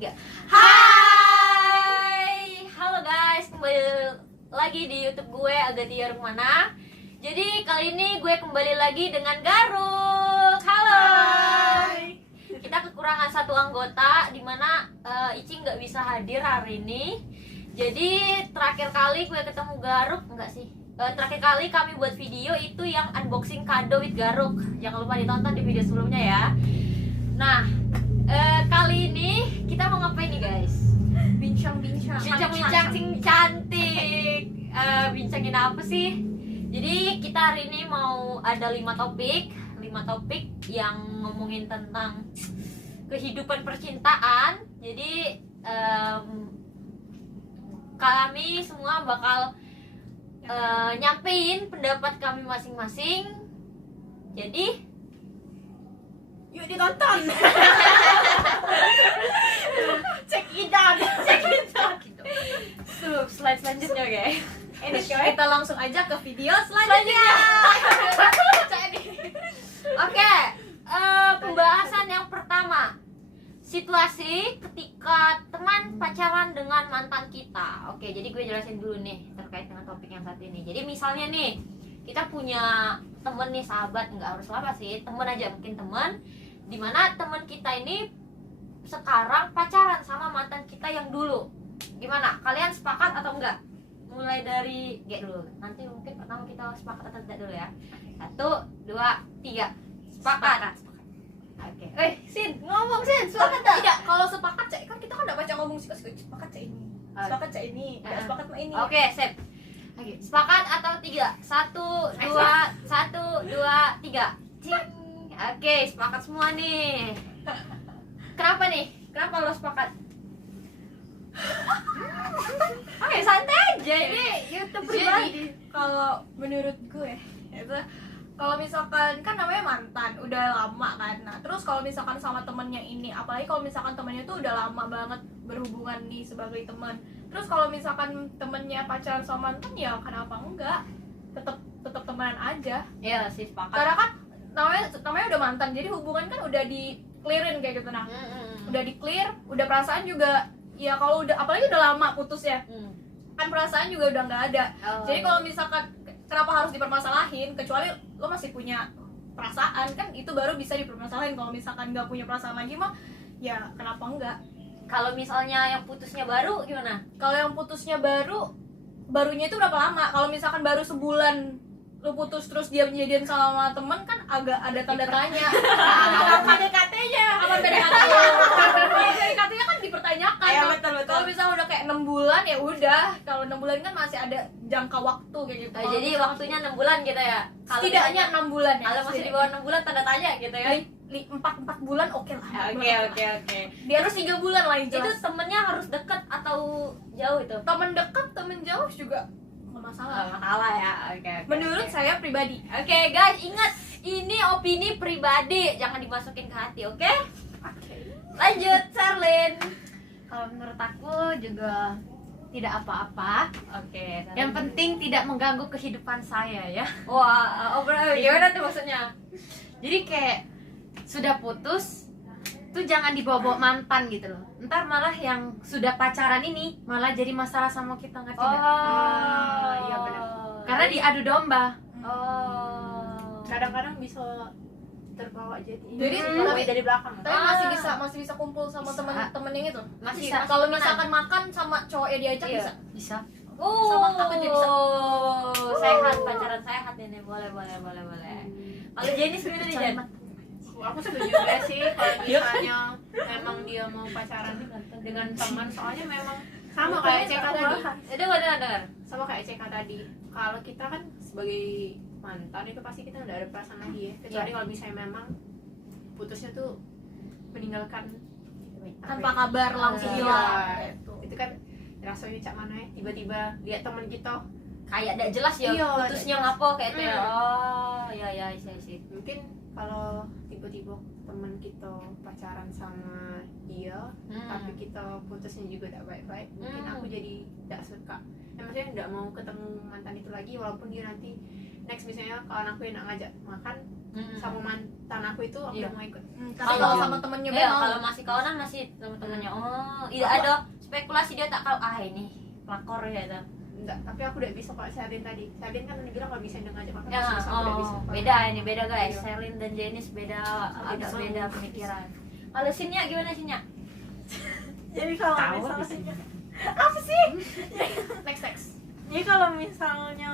Tiga. Hai, halo guys, kembali lagi di YouTube gue Agatia Rumana. Jadi kali ini gue kembali lagi dengan Garuk. Halo. Hai. Kita kekurangan satu anggota, dimana Ici nggak bisa hadir hari ini. Jadi terakhir kali gue ketemu Garuk, enggak sih? Terakhir kali kami buat video itu yang unboxing kado with Garuk. Jangan lupa ditonton di video sebelumnya ya. Nah, kali ini kita mau ngapain nih guys? Bincang-bincang Bincang-bincang cantik. Bincangin apa sih? Jadi kita hari ini mau ada 5 topik yang ngomongin tentang kehidupan percintaan. Jadi kami semua bakal nyampein pendapat kami masing-masing. Jadi yuk ditonton. Check it out. slide selanjutnya guys. Ini kita langsung aja ke video selanjutnya. Oke, pembahasan yang pertama, situasi ketika teman pacaran dengan mantan kita. Oke, jadi gue jelasin dulu nih terkait dengan topik yang saat ini. Jadi misalnya nih, kita punya temen nih, sahabat, nggak harus lama sih, temen aja, mungkin temen, dimana temen kita ini sekarang pacaran sama mantan kita yang dulu. Gimana? Kalian sepakat atau enggak? Mulai dari G dulu. Nanti mungkin pertama kita sepakat atau tidak dulu ya. 1, 2, 3. Sepakat. Oke. Sin, ngomong Sin, sepakat tak? Tidak, kalau sepakat cek kan kita kan enggak baca ngomong sepakat cek ini. Sepakat cek ini, enggak sepakat sama ini. Oke, sip. Oke, sepakat atau 3? 1, 2, 3. Cing. Oke, sepakat semua nih. Kenapa nih? Kenapa lo sepakat? Oke, santai aja, ini YouTube pribadi. Kalau menurut gue itu kalau misalkan kan namanya mantan udah lama kan, nah terus kalau misalkan sama temennya ini, apalagi kalau misalkan temennya tuh udah lama banget berhubungan nih sebagai teman, terus kalau misalkan temennya pacaran sama mantan, ya kenapa enggak, tetap temenan aja. Iya sih, sepakat. Karena kan namanya udah mantan, jadi hubungan kan udah di clearin kayak gitu. Nah udah di clear, udah perasaan juga ya, kalau udah apalagi udah lama putus ya, kan perasaan juga udah nggak ada. Jadi kalau misalkan kenapa harus dipermasalahin, kecuali lo masih punya perasaan, kan itu baru bisa dipermasalahin. Kalau misalkan nggak punya perasaan lagi mah ya kenapa enggak. Kalau misalnya yang putusnya baru gimana? Kalau yang putusnya barunya itu berapa lama? Kalau misalkan baru sebulan lo putus terus dia menjadian sama temen, kan agak ada tanda tanya. Apa PDKT-nya? Apa PDKT-nya? PDKT-nya kan dipertanyakan. Iya, betul. Kalau misalnya udah kayak 6 bulan ya udah. Kalau 6 bulan kan masih ada jangka waktu kayak gitu. Nah, jadi waktunya 6 bulan gitu ya. Kalau setidaknya misalnya- 6 bulan ya. Kalau masih di bawah 6 bulan tanda tanya gitu ya. 4 bulan oke lah. Oke. Di atas 3 bulan lah yang Itu jelas. temennya harus dekat atau jauh itu? Temen dekat, temen jauh juga nggak masalah. Masalah ya. Oke. Menurut saya pribadi. Oke guys, ingat ini opini pribadi, jangan dimasukin ke hati, oke? Lanjut, Charlene. Kalau menurut aku juga tidak apa-apa. Oke. Yang penting tidak mengganggu kehidupan saya ya. Wah, gimana tuh maksudnya? Jadi kayak sudah putus tuh jangan dibawa-bawa mantan gitu loh. Ntar malah yang sudah pacaran ini malah jadi masalah sama kita, ngerti nggak? iya benar. Karena diadu domba. Kadang-kadang bisa terbawa jadi Tapi- dari belakang. Tapi masih bisa kumpul sama temen-temen yang itu. Masih Bisa. Kalau misalkan makan sama cowok yang diajak Iya. bisa. Sama aku jadi bisa. sehat, pacaran sehat ini, boleh. Kalau Jenny gimana nih, Jen? Aku setuju juga sih kalau misalnya memang dia mau pacaran dengan teman, soalnya memang sama kayak CK tadi. Dengar. Sama kayak CK tadi. Kalau kita kan sebagai mantan itu pasti kita udah ada perasaan lagi ya. Kecuali kalau misalnya memang putusnya tuh meninggalkan Tanpa kabar langsung Iya. hilang. Itu kan rasanya cak mana ya, tiba-tiba lihat teman kita Kayak tidak jelas ya Iya, putusnya nggak ngapo kayak itu ya. Oh, iya, isi. mungkin kalau tiba-tiba teman kita pacaran sama dia tapi kita putusnya juga tidak baik-baik, mungkin aku jadi tidak suka, maksudnya tidak mau ketemu mantan itu lagi, walaupun dia nanti next misalnya kalau aku yang ngajak makan sama mantan aku itu aku Iya. mau ikut. Tapi kalau sama temennya Iya, mau. kalau masih kawanan masih teman-temannya. Oh, iya ada spekulasi dia tak tahu ini pelakor ya itu. Enggak, tapi aku udah bisa kalau Sherlyn tadi. Sherlyn kan udah bilang nggak bisa ngajak makan. Ya, terus aku udah bisa. beda ini beda guys. Iya. Sherlyn dan Janice beda, agak sama. beda pemikiran. Kalau Sinya gimana Sinya? Jadi kalau Tahu misalnya Next. jadi kalau misalnya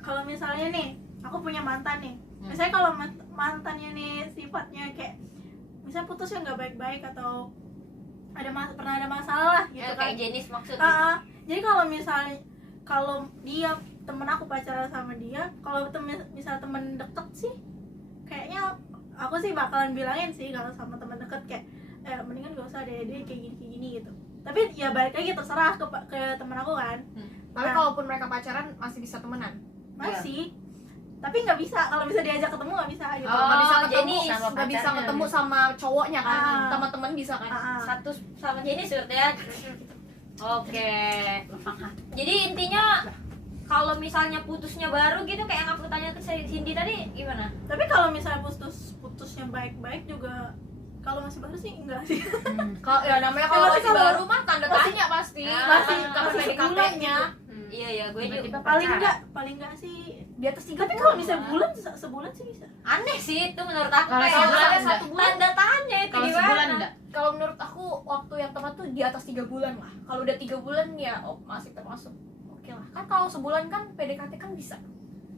kalau misalnya nih aku punya mantan nih, misalnya kalau mantannya nih sifatnya kayak misalnya putusnya nggak baik-baik atau pernah ada masalah lah gitu Ya, kan. kayak Janice maksudnya. Jadi kalau misalnya kalau dia temen aku pacaran sama dia, kalau misal temen deket sih kayaknya aku sih bakalan bilangin sih kalau sama temen deket kayak mendingan gak usah deh dia kayak gini gitu. Tapi ya balik lagi terserah ke temen aku kan. Tapi kalaupun mereka pacaran masih bisa temenan. Masih tapi nggak bisa kalau bisa diajak ketemu nggak bisa gitu. Oh, Nggak bisa ketemu, Janice sama nggak bisa pacarnya. ketemu sama cowoknya kan, Ah. sama temen bisa kan. Satu sama Janice berarti ya. Oke. Jadi intinya kalau misalnya putusnya baru gitu kayak yang aku tanya ke Cindy tadi gimana? Tapi kalau misalnya putusnya baik-baik juga kalau masih baru sih enggak sih. Kalau ya namanya kalau Masih masih kalau- baru mah tanda tanya pasti. Masih kalau masih PDKT-nya Iya ya, gue juga Tiba-tiba paling enggak sih. di atas 3 Tapi kalau misalnya sebulan sih bisa. aneh sih itu menurut aku Kalau kayak sebulan ada enggak. satu tanda tanya itu Kalau gimana? sebulan enggak? Kalau menurut aku waktu yang tepat tuh di atas 3 bulan lah. Kalau udah 3 bulan ya masih termasuk oke lah. Kan kalau sebulan kan PDKT kan bisa.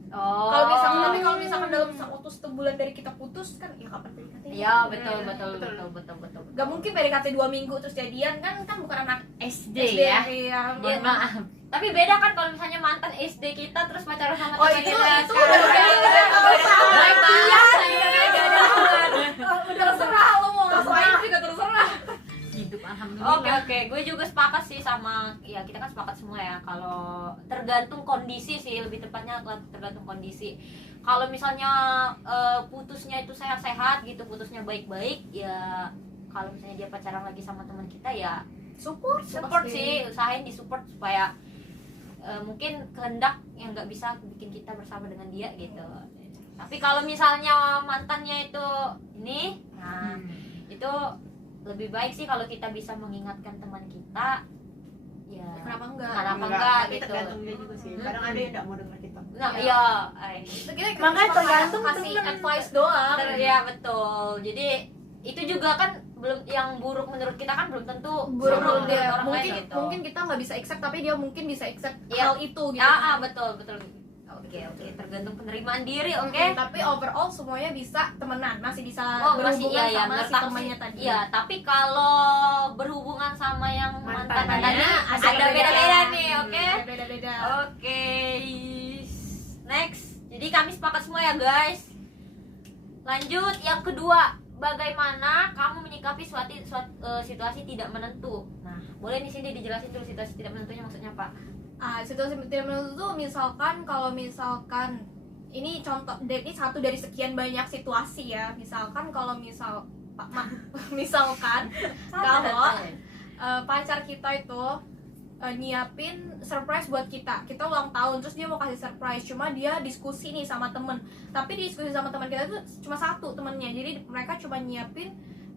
Oh. Kalau misalkan tapi kalau misalkan dalam waktu 1 bulan dari kita putus kan ya kapan PDKT? Iya betul Hmm, betul betul. betul betul betul. Gak mungkin PDKT 2 minggu terus jadian kan bukan anak SD SD ya. Iya. Mohon maaf. Tapi beda kan kalau misalnya mantan SD kita terus pacaran sama Oh, teman itu kita itu sekarang. udah Baik, terserah lo mau ngapain juga terserah. Hidup alhamdulillah. Oke, gue juga sepakat sih sama ya kita kan sepakat semua ya kalau tergantung kondisi sih lebih tepatnya tergantung kondisi. Kalau misalnya putusnya itu sehat-sehat gitu, putusnya baik-baik ya kalau misalnya dia pacaran lagi sama teman kita ya Support sih, usahain disupport supaya mungkin kehendak yang nggak bisa bikin kita bersama dengan dia gitu. Tapi kalau misalnya mantannya itu ini, nah itu lebih baik sih kalau kita bisa mengingatkan teman kita ya Kenapa enggak? enggak tapi gitu. tergantung dia juga sih. Kadang ada yang enggak mau dengar kita. Nah Iya. iya Makanya tergantung kasih temen. advice doang. ya betul. Jadi itu juga kan belum yang buruk menurut kita kan belum tentu Buruk sama menurut dia. orang Mungkin lain gitu. mungkin kita nggak bisa accept tapi dia mungkin bisa accept Iya. hal itu gitu. betul oke tergantung penerimaan diri oke. Tapi overall semuanya bisa temenan, masih bisa Oh masih berhubungan iya ya sama menurut si aku temannya sih, tadi. iya tapi kalau berhubungan sama yang mantan Mantannya tadi ada ada beda-beda perbedaan. nih oke. Beda-beda. Oke, next. Jadi kami sepakat semua ya guys. Lanjut yang kedua, bagaimana kamu menyikapi situasi tidak menentu? Nah, boleh di sini dijelasin dulu situasi tidak menentunya maksudnya apa? Situasi tidak menentu tuh misalkan kalau misalkan ini contoh, ini satu dari sekian banyak situasi ya. Misalkan kalau misalkan kalau pacar kita itu nyiapin surprise buat kita ulang tahun, terus dia mau kasih surprise, cuma dia diskusi nih sama temen, tapi diskusi sama teman kita itu cuma satu temennya, jadi mereka cuma nyiapin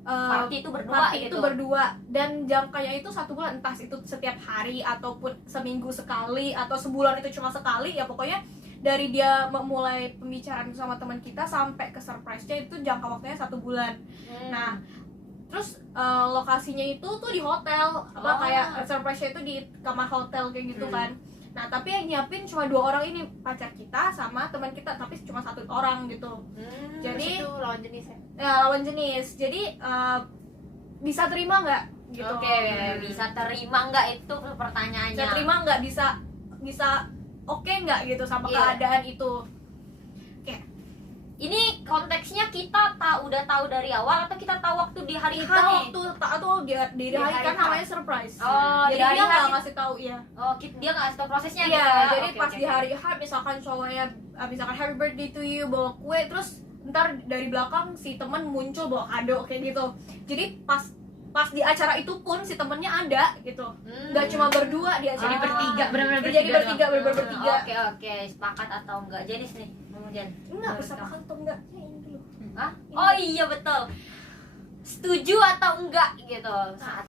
Party itu berdua party gitu. itu berdua dan jangkanya itu 1 bulan, entah itu setiap hari ataupun seminggu sekali atau sebulan itu cuma sekali, ya pokoknya dari dia memulai pembicaraan sama teman kita sampai ke surprise-nya itu jangka waktunya 1 bulan. Nah, terus lokasinya itu tuh di hotel, kayak surprise-nya itu di kamar hotel kayak gitu kan. Nah, tapi yang nyiapin cuma 2 orang ini, pacar kita sama teman kita, tapi cuma 1 orang gitu. Jadi Terus itu lawan jenis ya. lawan jenis. Jadi bisa terima nggak? Gitu. Oke, bisa terima nggak itu pertanyaannya? Bisa terima nggak? Bisa oke nggak gitu sama Iya. keadaan itu? Ini konteksnya kita udah tahu dari awal atau kita tahu waktu di hari H Kita nih? waktu atau di hari hari kan H. namanya surprise. Oh, jadi di hari dia H nggak kita- ngasih tahu ya. Oh, dia nggak kasih tau prosesnya Iya, gitu ya? jadi Oke, pas oke, di oke. hari H misalkan cowoknya misalkan happy birthday to you bawa kue, terus ntar dari belakang si temen muncul bawa kado kayak gitu. Jadi pas di acara itu pun si temennya ada gitu, nggak cuma berdua di acara. Jadi bertiga, benar-benar Jadi bertiga bertiga, benar-benar bertiga. Oke, sepakat atau enggak? Jenis nih, mau Jen? Enggak, bersepakat atau enggaknya ini dulu. Hah? Oh iya betul. Setuju atau enggak gitu saat